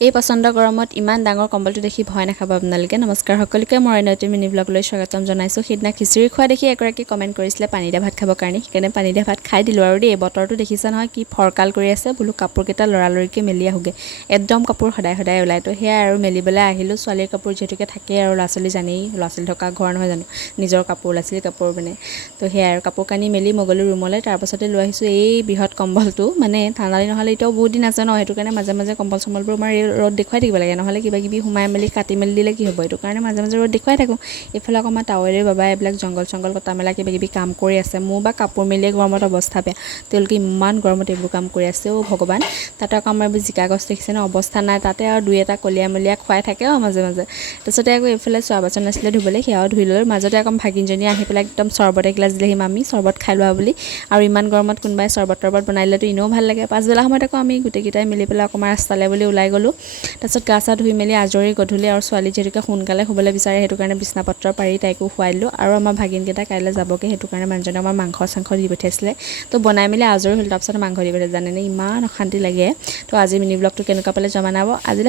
এই পচন্দ গৰমত ইমান ডাঙৰ কম্বলটো দেখি ভয় নাখাব আপোনালোকে। নমস্কাৰ সকলোকে, মই অন্যতম মিনি ব্লগলৈ স্বাগতম জনাইছোঁ। সেইদিনা খিচিৰি খোৱা দেখি এগৰাকী কমেণ্ট কৰিছিলে পানী দিয়া ভাত খাবৰ কাৰণে, সেইকাৰণে পানী দিয়া ভাত খাই দিলোঁ আৰু দেই। বতৰটো দেখিছে নহয় কি ফৰকাল কৰি আছে, বোলো কাপোৰকেইটা লৰালৰিকৈ মেলি আহোগৈ। একদম কাপোৰ সদায় সদায় ওলাই, তো সেয়াই আৰু মেলিবলৈ আহিলোঁ। ছোৱালীৰ কাপোৰ যিহেতুকে থাকেই আৰু ল'ৰা ছোৱালী জানেই, ল'ৰা ছোৱালী থকা ঘৰ নহয় জানো, নিজৰ কাপোৰ ল'ৰা ছোৱালী কাপোৰ মানে। তো সেয়াই আৰু কাপোৰ কানি মেলি মই গ'লোঁ ৰুমলৈ। তাৰপাছতে লৈ আহিছোঁ এই বৃহৎ কম্বলটো, মানে ঠাণ্ডা দিন নহ'লে এতিয়াও বহুত দিন আছে ন, সেইটো কাৰণে মাজে মাজে কম্বল চম্বলবোৰ আমাৰ ৰ'দ দেখুৱাই থাকিব লাগে, নহ'লে কিবা কিবি সোমাই মেলি কাটি মেলি দিলে কি হ'ব। সেইটো কাৰণে মাজে মাজে ৰ'দ দেখুৱাই থাকোঁ। এইফালে আকৌ আমাৰ টাৱেৰে বাবা এইবিলাক জংঘল চংঘল কটা মেলা কিবা কিবি কাম কৰি আছে। মোৰ বা কাপোৰ মেলিয়ে গৰমত অৱস্থা বেয়া, তেওঁলোকে ইমান গৰমত এইবোৰ কাম কৰি আছে। অ' ভগৱান। তাতে আকৌ আমাৰ এইবোৰ জিকা গছ দেখিছে ন, অৱস্থা নাই। তাতে আৰু দুই এটা কলিয়া মলিয়া খুৱাই থাকে আৰু মাজে মাজে। তাৰপিছতে আকৌ এইফালে চোৱা বাচন আছিলে ধুবলৈ, সেয়াও ধুই ল'লোঁ। মাজতে আকৌ ভাগিনজনী আহি পেলাই একদম চৰ্বত এগিলাচ দিলেহি, মামী চৰ্বত খাই লোৱা বুলি। আৰু ইমান গৰমত কোনোবাই চৰ্বত তৰ্বত বনাই দিলেতো এনেও ভাল লাগে। পাছবেলা সময়ত আকৌ আমি গোটেইকেইটাই মিলি পেলাই অকণমান ৰাস্তালৈ বুলি ওলাই গ'লোঁ। তাৰপিছত গা চা ধুই মেলি আজৰি গধূলি, আৰু ছোৱালী যিহেতুকে সোনকালে শুবলৈ বিচাৰে, সেইটো কাৰণে বিছনা পত্ৰ পাৰি তাইকো শুৱাই দিলোঁ। আৰু আমাৰ ভাগিনকেইটা কাইলৈ যাবগৈ, সেইটো কাৰণে মানুহজনে আমাৰ মাংস চাংস দি পঠিয়াইছিলে। তো বনাই মেলি আজৰি হ'ল, তাৰপিছত মাংস দি পঠিয়াইছিলে। জানেনে ইমান অশান্তি লাগে। তো আজি মিনি ব্লগটো কেনেকুৱা পালে জনাব। আজিলৈ